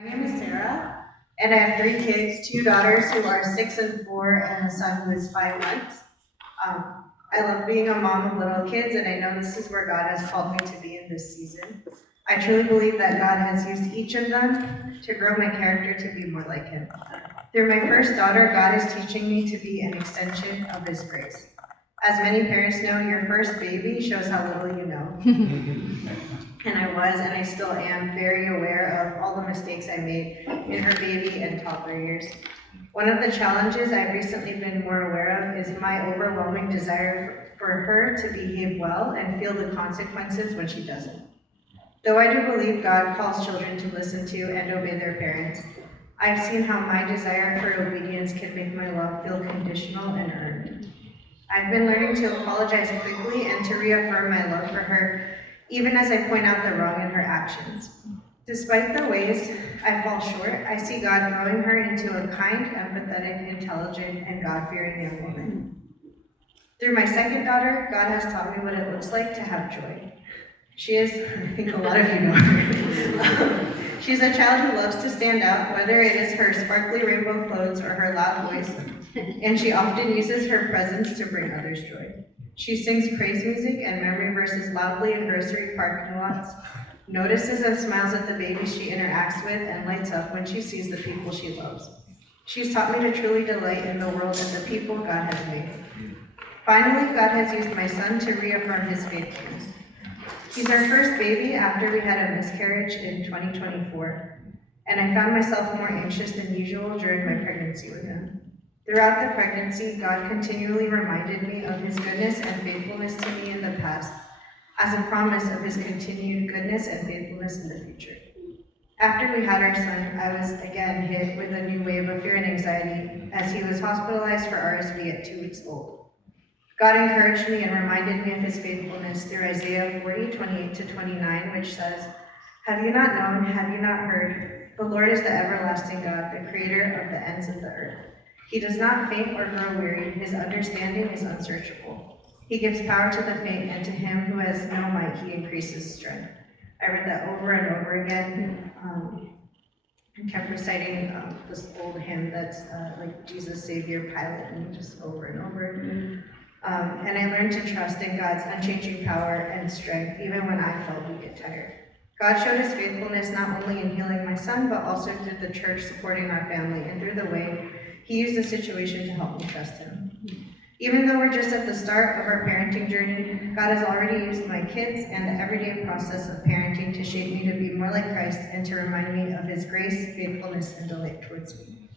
My name is Sara, and I have three kids, two daughters who are 6 and 4, and a son who is 5 months. I love being a mom of little kids, and I know this is where God has called me to be in this season. I truly believe that God has used each of them to grow my character to be more like Him. Through my first daughter, God is teaching me to be an extension of His grace. As many parents know, your first baby shows how little you know. And I still am very aware of all the mistakes I made in her baby and toddler years. One of the challenges I've recently been more aware of is my overwhelming desire for her to behave well and feel the consequences when she doesn't. Though I do believe God calls children to listen to and obey their parents, I've seen how my desire for obedience can make my love feel conditional and earned. I've been learning to apologize quickly and to reaffirm my love for her, even as I point out the wrong in her actions. Despite the ways I fall short, I see God growing her into a kind, empathetic, intelligent, and God-fearing young woman. Through my second daughter, God has taught me what it looks like to have joy. She is, I think a lot of you know her. She's a child who loves to stand out, whether it is her sparkly rainbow clothes or her loud voice, and she often uses her presence to bring others joy. She sings praise music and memory verses loudly in grocery parking lots, notices and smiles at the babies she interacts with, and lights up when she sees the people she loves. She's taught me to truly delight in the world and the people God has made. Finally, God has used my son to reaffirm His faithfulness. He's our first baby after we had a miscarriage in 2024, and I found myself more anxious than usual during my pregnancy with him. Throughout the pregnancy, God continually reminded me of His goodness and faithfulness to me in the past, as a promise of His continued goodness and faithfulness in the future. After we had our son, I was again hit with a new wave of fear and anxiety as he was hospitalized for RSV at 2 weeks old. God encouraged me and reminded me of His faithfulness through Isaiah 40:28-29, which says, "Have you not known, have you not heard? The Lord is the everlasting God, the creator of the ends of the earth. He does not faint or grow weary, His understanding is unsearchable. He gives power to the faint, and to him who has no might He increases strength." I read that over and over again, and kept reciting this old hymn that's like Jesus, Savior, Pilot, and just over and over. And I learned to trust in God's unchanging power and strength, even when I felt weak and tired. God showed His faithfulness not only in healing my son, but also through the church supporting our family and through the way He used the situation to help me trust Him. Even though we're just at the start of our parenting journey, God has already used my kids and the everyday process of parenting to shape me to be more like Christ and to remind me of His grace, faithfulness, and delight towards me.